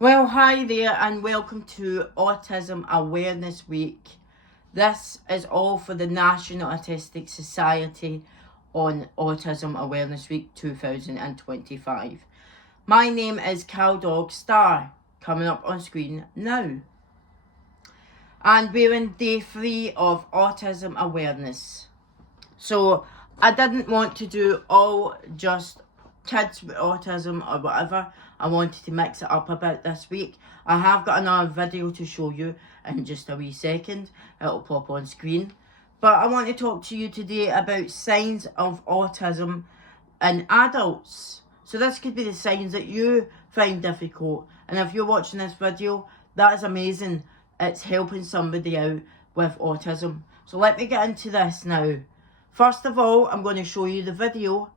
Well, hi there, and welcome to Autism Awareness Week. This is all for the National Autistic Society on Autism Awareness Week 2025. My name is Dog Star, coming up on screen now. And we're in day 3 of Autism Awareness. So I didn't want to do all just kids with autism or whatever. I wanted to mix it up a bit this week. I have got another video to show you in just a wee second. It'll pop on screen. But I want to talk to you today about signs of autism in adults. So this could be the signs that you find difficult. And if you're watching this video, that is amazing. It's helping somebody out with autism. So let me get into this now. First of all, I'm going to show you the video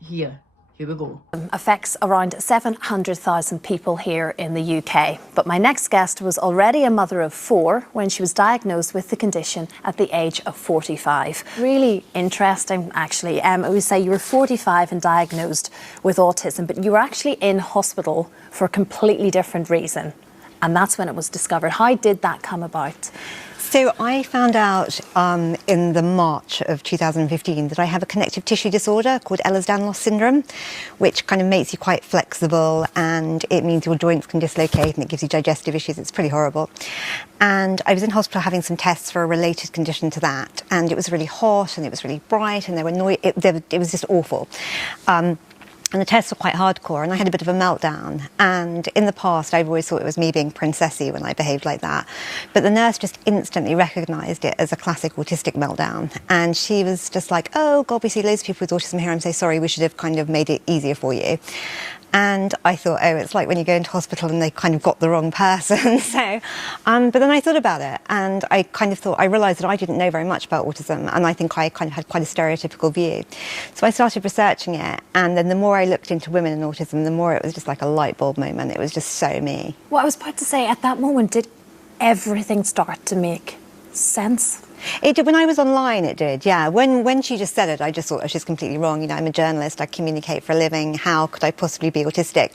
here. Here we go. Affects around 700,000 people here in the UK. But my next guest was already a mother of 4 when she was diagnosed with the condition at the age of 45. Really interesting, actually. I would say you were 45 and diagnosed with autism, but you were actually in hospital for a completely different reason. And that's when it was discovered. How did that come about? So I found out in the March of 2015 that I have a connective tissue disorder called Ehlers-Danlos syndrome, which kind of makes you quite flexible, and it means your joints can dislocate and it gives you digestive issues. It's pretty horrible. And I was in hospital having some tests for a related condition to that, and it was really hot and it was really bright and there were it was just awful. And the tests were quite hardcore, and I had a bit of a meltdown. And in the past, I've always thought it was me being princessy when I behaved like that. But the nurse just instantly recognised it as a classic autistic meltdown. And she was just like, oh, God, we see loads of people with autism here. I'm so sorry, we should have kind of made it easier for you. And I thought, oh, it's like when you go into hospital and they kind of got the wrong person. But then I thought about it, and I kind of thought, I realised that I didn't know very much about autism, and I think I kind of had quite a stereotypical view. So I started researching it, and then the more I looked into women and autism, the more it was just like a light bulb moment. It was just so me. Well, I was about to say, at that moment, did everything start to make sense? It did. When I was online, it did, yeah. When she just said it, I just thought, oh, she's completely wrong. You know, I'm a journalist, I communicate for a living. How could I possibly be autistic?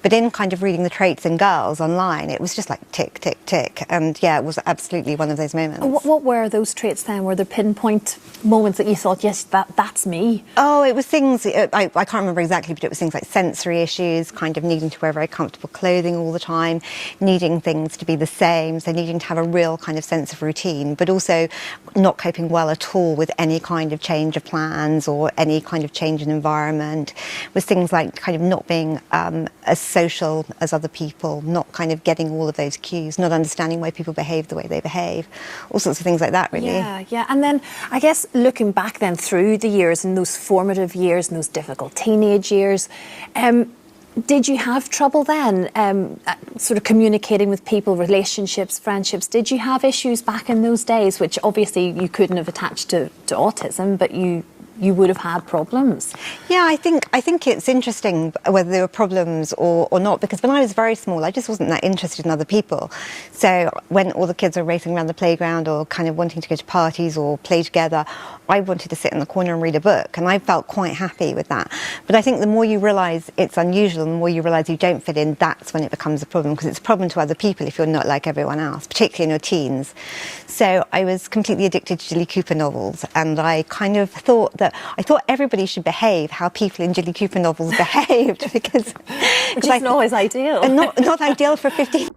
But in kind of reading the traits in girls online, it was just like tick, tick, tick. And yeah, it was absolutely one of those moments. What were those traits then? Were there pinpoint moments that you thought, yes, that's me? Oh, it was things, I can't remember exactly, but it was things like sensory issues, kind of needing to wear very comfortable clothing all the time, needing things to be the same, so needing to have a real kind of sense of routine, but also not coping well at all with any kind of change of plans or any kind of change in environment, with things like kind of not being as social as other people, not kind of getting all of those cues, not understanding why people behave the way they behave, all sorts of things like that, really. Yeah. And then I guess looking back then through the years and those formative years and those difficult teenage years, did you have trouble then, sort of communicating with people, relationships, friendships? Did you have issues back in those days, which obviously you couldn't have attached to autism, but you would have had problems? Yeah, I think it's interesting whether there were problems or not, because when I was very small, I just wasn't that interested in other people. So when all the kids were racing around the playground or kind of wanting to go to parties or play together, I wanted to sit in the corner and read a book, and I felt quite happy with that. But I think the more you realise it's unusual, the more you realise you don't fit in, that's when it becomes a problem, because it's a problem to other people if you're not like everyone else, particularly in your teens. So I was completely addicted to Jilly Cooper novels, and I kind of thought that everybody should behave how people in Jilly Cooper novels behaved, because which isn't always ideal. And not ideal for 15.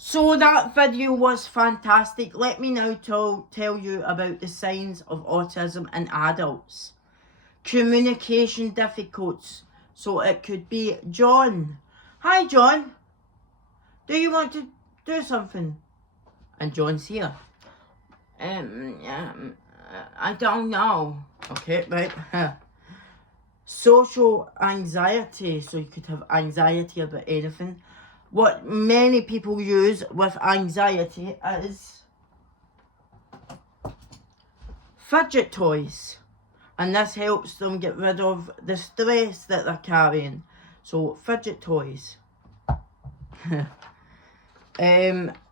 So that video was fantastic. Let me now tell you about the signs of autism in adults. Communication difficulties. So it could be John. Hi, John. Do you want to do something? And John's here. I don't know. Okay, right. Social anxiety. So you could have anxiety about anything. What many people use with anxiety is fidget toys. And this helps them get rid of the stress that they're carrying. So fidget toys.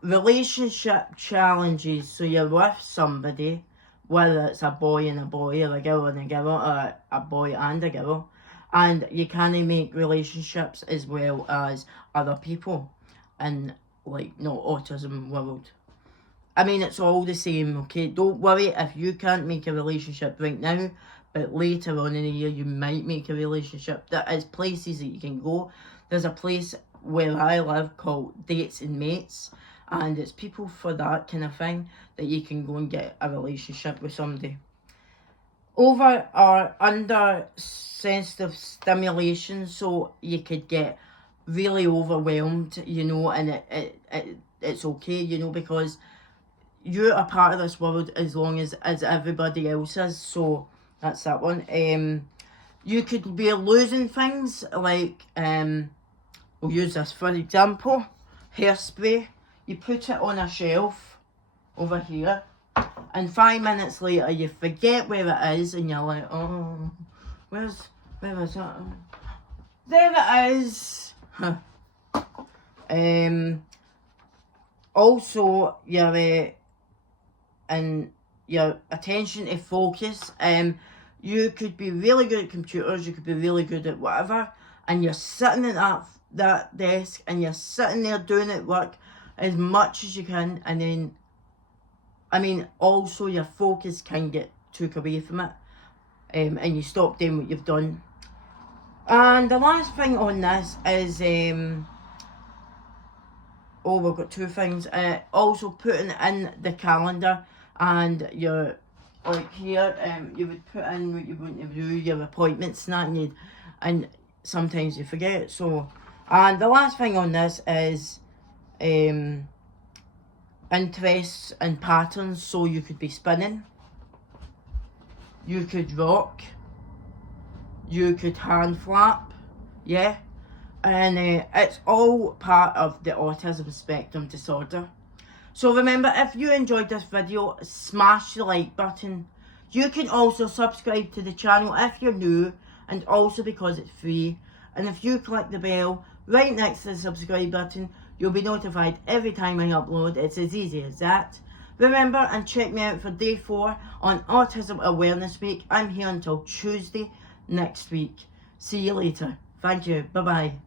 Relationship challenges. So you're with somebody, whether it's a boy and a boy, or a girl and a girl, or a boy and a girl, and you can't make relationships as well as other people in, like, not autism world. I mean, it's all the same, okay? Don't worry if you can't make a relationship right now, but later on in the year you might make a relationship. There is places that you can go. There's a place where I live called Dates and Mates, and it's people for that kind of thing that you can go and get a relationship with somebody. Over or under sensitive stimulation, so you could get really overwhelmed, you know, and it's okay, you know, because you're a part of this world as long as everybody else is. So that's that one. You could be losing things like, we'll use this for example, hairspray. You put it on a shelf over here, and 5 minutes later you forget where it is, and you're like, oh, where is that? There it is. Also, your attention to focus. You could be really good at computers, you could be really good at whatever, and you're sitting at that desk and you're sitting there doing it work as much as you can, and then, I mean, also your focus can get took away from it, and you stop doing what you've done. And the last thing on this is, we've got two things. Also putting in the calendar, and your, like here, you would put in what you want to do, your appointments and that, and sometimes you forget. So, and the last thing on this is interests and patterns. So you could be spinning, you could rock, you could hand flap, yeah, and it's all part of the autism spectrum disorder. So remember, if you enjoyed this video, smash the like button. You can also subscribe to the channel if you're new, and also because it's free. And if you click the bell right next to the subscribe button, you'll be notified every time I upload. It's as easy as that. Remember, and check me out for day 4 on Autism Awareness Week. I'm here until Tuesday next week. See you later. Thank you. Bye-bye.